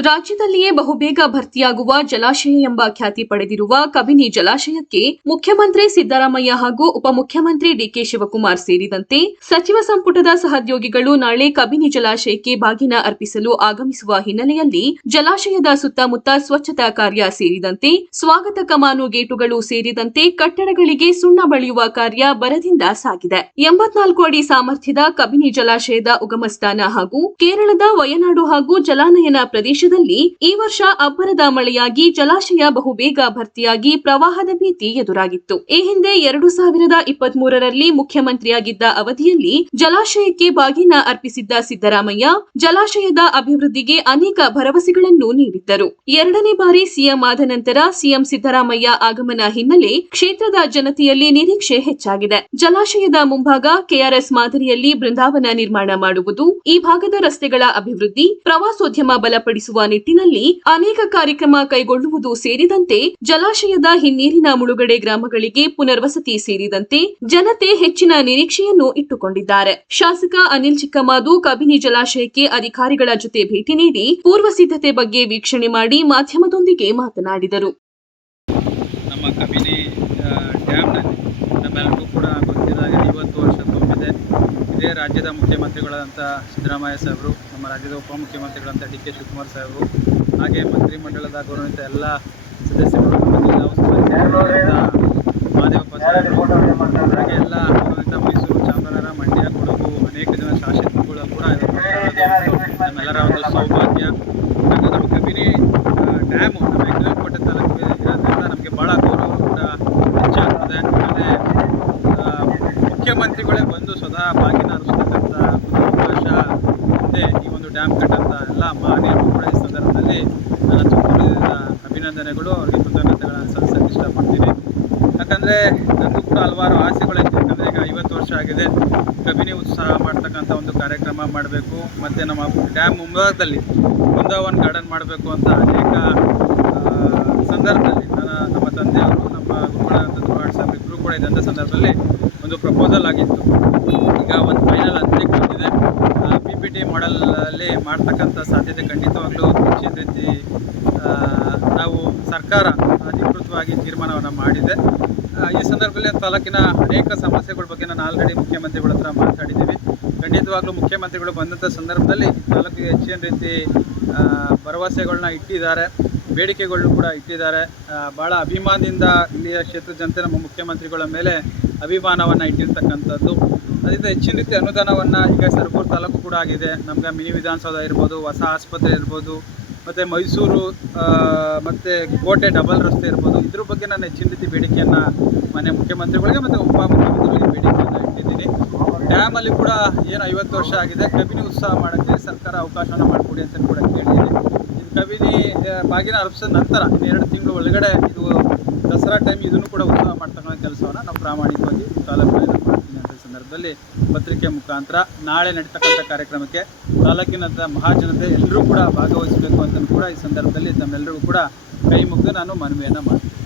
ರಾಜ್ಯದಲ್ಲಿಯೇ ಬಹುಬೇಗ ಭರ್ತಿಯಾಗುವ ಜಲಾಶಯ ಎಂಬ ಖ್ಯಾತಿ ಪಡೆದಿರುವ ಕಬಿನಿ ಜಲಾಶಯಕ್ಕೆ ಮುಖ್ಯಮಂತ್ರಿ ಸಿದ್ದರಾಮಯ್ಯ ಹಾಗೂ ಉಪಮುಖ್ಯಮಂತ್ರಿ ಡಿಕೆ ಶಿವಕುಮಾರ್ ಸೇರಿದಂತೆ ಸಚಿವ ಸಂಪುಟದ ಸಹದ್ಯೋಗಿಗಳು ನಾಳೆ ಕಬಿನಿ ಜಲಾಶಯಕ್ಕೆ ಬಾಗಿನ ಅರ್ಪಿಸಲು ಆಗಮಿಸುವ ಹಿನ್ನೆಲೆಯಲ್ಲಿ ಜಲಾಶಯದ ಸುತ್ತಮುತ್ತ ಸ್ವಚ್ಛತಾ ಕಾರ್ಯ ಸೇರಿದಂತೆ ಸ್ವಾಗತ ಕಮಾನು ಗೇಟುಗಳು ಸೇರಿದಂತೆ ಕಟ್ಟಡಗಳಿಗೆ ಸುಣ್ಣ ಬಳಿಯುವ ಕಾರ್ಯ ಬರದಿಂದ ಸಾಗಿದೆ. ಎಂಬತ್ನಾಲ್ಕು ಅಡಿ ಸಾಮರ್ಥ್ಯದ ಕಬಿನಿ ಜಲಾಶಯದ ಉಗಮಸ್ಥಾನ ಹಾಗೂ ಕೇರಳದ ವಯನಾಡು ಹಾಗೂ ಜಲಾನಯನ ಪ್ರದೇಶದಲ್ಲಿ ಈ ವರ್ಷ ಅಬ್ಬರದ ಮಳೆಯಾಗಿ ಜಲಾಶಯ ಬಹುಬೇಗ ಭರ್ತಿಯಾಗಿ ಪ್ರವಾಹದ ಭೀತಿ ಎದುರಾಗಿತ್ತು. ಈ ಹಿಂದೆ ಎರಡು ಸಾವಿರದ ಇಪ್ಪತ್ಮೂರರಲ್ಲಿ ಮುಖ್ಯಮಂತ್ರಿಯಾಗಿದ್ದ ಅವಧಿಯಲ್ಲಿ ಜಲಾಶಯಕ್ಕೆ ಬಾಗಿನ ಅರ್ಪಿಸಿದ್ದ ಸಿದ್ದರಾಮಯ್ಯ ಜಲಾಶಯದ ಅಭಿವೃದ್ಧಿಗೆ ಅನೇಕ ಭರವಸೆಗಳನ್ನು ನೀಡಿದ್ದರು. ಎರಡನೇ ಬಾರಿ ಸಿಎಂ ಆದ ನಂತರ ಸಿಎಂ ಸಿದ್ದರಾಮಯ್ಯ ಆಗಮನ ಹಿನ್ನೆಲೆ ಕ್ಷೇತ್ರದ ಜನತೆಯಲ್ಲಿ ನಿರೀಕ್ಷೆ ಹೆಚ್ಚಾಗಿದೆ. ಜಲಾಶಯದ ಮುಂಭಾಗ ಕೆಆರ್ಎಸ್ ಮಾದರಿಯಲ್ಲಿ ಬೃಂದಾವನ ನಿರ್ಮಾಣ ಮಾಡುವುದು, ಈ ಭಾಗದ ರಸ್ತೆಗಳ ಅಭಿವೃದ್ಧಿ, ಪ್ರವಾಸೋದ್ಯಮ ಬಲಪಡಿಸುವ ನಿಟ್ಟಿನಲ್ಲಿ ಅನೇಕ ಕಾರ್ಯಕ್ರಮ ಕೈಗೊಳ್ಳುವುದು ಸೇರಿದಂತೆ ಜಲಾಶಯದ ಹಿನ್ನೀರಿನ ಮುಳುಗಡೆ ಗ್ರಾಮಗಳಿಗೆ ಪುನರ್ವಸತಿ ಸೇರಿದಂತೆ ಜನತೆ ಹೆಚ್ಚಿನ ನಿರೀಕ್ಷೆಯನ್ನು ಇಟ್ಟುಕೊಂಡಿದ್ದಾರೆ. ಶಾಸಕ ಅನಿಲ್ ಚಿಕ್ಕಮಾದು ಕಬಿನಿ ಜಲಾಶಯಕ್ಕೆ ಅಧಿಕಾರಿಗಳ ಜೊತೆ ಭೇಟಿ ನೀಡಿ ಪೂರ್ವ ಸಿದ್ಧತೆ ಬಗ್ಗೆ ವೀಕ್ಷಣೆ ಮಾಡಿ ಮಾಧ್ಯಮದೊಂದಿಗೆ ಮಾತನಾಡಿದರು. ನಮ್ಮ ಕಬಿನಿ ಡ್ಯಾಮ್ನಲ್ಲಿ ನಮ್ಮೆಲ್ಲರಿಗೂ ಕೂಡ ಗೊತ್ತಿರೋ ಹಾಗೆ ಐವತ್ತು ವರ್ಷ ತುಂಬಿದೆ ಇದೇ ರಾಜ್ಯದ ಮುಖ್ಯಮಂತ್ರಿಗಳಾದಂಥ ಸಿದ್ದರಾಮಯ್ಯ ಸಾಹೇಬರು, ನಮ್ಮ ರಾಜ್ಯದ ಉಪಮುಖ್ಯಮಂತ್ರಿಗಳಂಥ ಡಿ ಕೆ ಶಿವಕುಮಾರ್ ಸಾಹೇಬರು, ಹಾಗೆ ಮಂತ್ರಿಮಂಡಲದ ಗೌರವಿತ ಎಲ್ಲ ಸದಸ್ಯರು ಸಚಿವರಾದಂಥ ಸಾಹೇಬರು, ಹಾಗೆ ಎಲ್ಲ ಗೌರವಿತ ಮೈಸೂರು ಚಾಮರಾಜನಗರ ಮಂಡ್ಯ ಕೊಡಗು ಅನೇಕ ಜನ ಶಾಸಕರುಗಳು ಕೂಡ ನಮ್ಮೆಲ್ಲರ ಒಂದು ಸೌಭಾಗ್ಯ. ನಮ್ಮ ಕಬಿನಿ ಡ್ಯಾಮು, ನಮ್ಮ ಯಜ್ಞಕೋಟೆ ತಾಲೂಕು ಇರೋದ್ರಿಂದ ನಮಗೆ ಭಾಳ ಗೌರವ ಕೂಡ ಹೆಚ್ಚಾಗ್ತದೆ ಮತ್ತು ಮುಖ್ಯಮಂತ್ರಿಗಳೇ ಬಾಗಿನ ಹರಿಸ್ತಕ್ಕಂಥ ಒಂದು ಅವಕಾಶ ಇದೆ ಈ ಒಂದು ಡ್ಯಾಮ್ ಕಟ್ಟಂಥ ಎಲ್ಲ ಮಹಾನೀಯ ಈ ಸಂದರ್ಭದಲ್ಲಿ ನನ್ನ ತುಮಕೂರಿನ ಅಭಿನಂದನೆಗಳು. ಅವರಿಗೆ ಕೃತಜ್ಞತೆಗಳನ್ನು ಸಲ್ಲಿಸಕ್ಕೆ ಇಷ್ಟಪಡ್ತೀನಿ. ಯಾಕಂದರೆ ನನಗೂ ಕೂಡ ಹಲವಾರು ಆಸೆಗಳಿತ್ತು ಯಾಕಂದರೆ ಈಗ ಐವತ್ತು ವರ್ಷ ಆಗಿದೆ. ಕಬಿನಿ ಉತ್ಸಾಹ ಮಾಡ್ತಕ್ಕಂಥ ಒಂದು ಕಾರ್ಯಕ್ರಮ ಮಾಡಬೇಕು. ಮತ್ತು ನಮ್ಮ ಡ್ಯಾಮ್ ಮುಂಭಾಗದಲ್ಲಿ ಬೃಂದಾವನ್ ಗಾರ್ಡನ್ ಮಾಡಬೇಕು ಅಂತ ಅನೇಕ ಸಂದರ್ಭದಲ್ಲಿ ನನ್ನ ನಮ್ಮ ತಂದೆಯವರು, ನಮ್ಮ ಗುರುಗಳಾದಂಥ ಕೂಡ ಇದ್ದಂಥ ಸಂದರ್ಭದಲ್ಲಿ ಮಾಡ್ತಕ್ಕಂಥ ಸಾಧ್ಯತೆ ಖಂಡಿತವಾಗ್ಲೂ ಹೆಚ್ಚಿನ ರೀತಿ ನಾವು ಸರ್ಕಾರ ಅಧಿಕೃತವಾಗಿ ತೀರ್ಮಾನವನ್ನು ಮಾಡಿದೆ. ಈ ಸಂದರ್ಭದಲ್ಲಿ ತಾಲೂಕಿನ ಅನೇಕ ಸಮಸ್ಯೆಗಳ ಬಗ್ಗೆ ನಾನು ಆಲ್ರೆಡಿ ಮುಖ್ಯಮಂತ್ರಿಗಳ ಹತ್ರ ಮಾತಾಡಿದ್ದೀವಿ. ಖಂಡಿತವಾಗ್ಲೂ ಮುಖ್ಯಮಂತ್ರಿಗಳು ಬಂದಂಥ ಸಂದರ್ಭದಲ್ಲಿ ತಾಲೂಕಿಗೆ ಹೆಚ್ಚಿನ ರೀತಿ ಭರವಸೆಗಳನ್ನ ಇಟ್ಟಿದ್ದಾರೆ ಬೇಡಿಕೆಗಳನ್ನು ಕೂಡ ಇಟ್ಟಿದ್ದಾರೆ. ಭಾಳ ಅಭಿಮಾನದಿಂದ ಇಲ್ಲಿಯ ಕ್ಷೇತ್ರ ಜನತೆ ನಮ್ಮ ಮುಖ್ಯಮಂತ್ರಿಗಳ ಮೇಲೆ ಅಭಿಮಾನವನ್ನು ಇಟ್ಟಿರ್ತಕ್ಕಂಥದ್ದು. ಅದರಿಂದ ಹೆಚ್ಚಿನ ರೀತಿ ಅನುದಾನವನ್ನು ಈಗ ಸರಕೂರು ತಾಲೂಕು ಕೂಡ ಆಗಿದೆ. ನಮ್ಗೆ ಮಿನಿ ವಿಧಾನಸೌಧ ಇರ್ಬೋದು, ಹೊಸ ಆಸ್ಪತ್ರೆ ಇರ್ಬೋದು, ಮತ್ತು ಮೈಸೂರು ಮತ್ತು ಕೋಟೆ ಡಬಲ್ ರಸ್ತೆ ಇರ್ಬೋದು. ಇದ್ರ ಬಗ್ಗೆ ನಾನು ಹೆಚ್ಚಿನ ರೀತಿ ಬೇಡಿಕೆಯನ್ನು ಮನೆ ಮುಖ್ಯಮಂತ್ರಿಗಳಿಗೆ ಮತ್ತು ಉಪಮುಖ್ಯಮಂತ್ರಿಗಳಿಗೆ ಬೇಡಿಕೆಯನ್ನು ಇಟ್ಟಿದ್ದೀನಿ. ಡ್ಯಾಮಲ್ಲಿ ಕೂಡ ಏನು ಐವತ್ತು ವರ್ಷ ಆಗಿದೆ. ಕಬಿನಿ ಉತ್ಸವ ಮಾಡೋಕ್ಕೆ ಸರ್ಕಾರ ಅವಕಾಶವನ್ನು ಮಾಡಿಕೊಡಿ ಅಂತ ಕೂಡ ಕೇಳಿದ್ದೀನಿ. ಕಬಿನಿ ಬಾಗಿನ ಅರ್ಪಿಸಿದ ನಂತರ ಎರಡು ತಿಂಗಳು ಒಳಗಡೆ ಇದು ದಸರಾ ಟೈಮ್ ಇದನ್ನು ಕೂಡ ಉತ್ಸವ ಮಾಡ್ತಕ್ಕಂಥ ಕೆಲಸವನ್ನು ನಾವು ಪ್ರಾಮಾಣಿಕವಾಗಿ ತಾಲೂಕಿನ ಮಾಡ್ತೀನಿ ಅಂತ ಸಂದರ್ಭದಲ್ಲಿ ಪತ್ರಿಕೆ ಮುಖಾಂತರ. ನಾಳೆ ನಡೀತಕ್ಕಂಥ ಕಾರ್ಯಕ್ರಮಕ್ಕೆ ತಾಲೂಕಿನಂಥ ಮಹಾಜನತೆ ಎಲ್ಲರೂ ಕೂಡ ಭಾಗವಹಿಸಬೇಕು ಅಂತ ಕೂಡ ಈ ಸಂದರ್ಭದಲ್ಲಿ ತಮ್ಮೆಲ್ಲರಿಗೂ ಕೂಡ ಕೈ ನಾನು ಮನವಿಯನ್ನು ಮಾಡ್ತೀನಿ.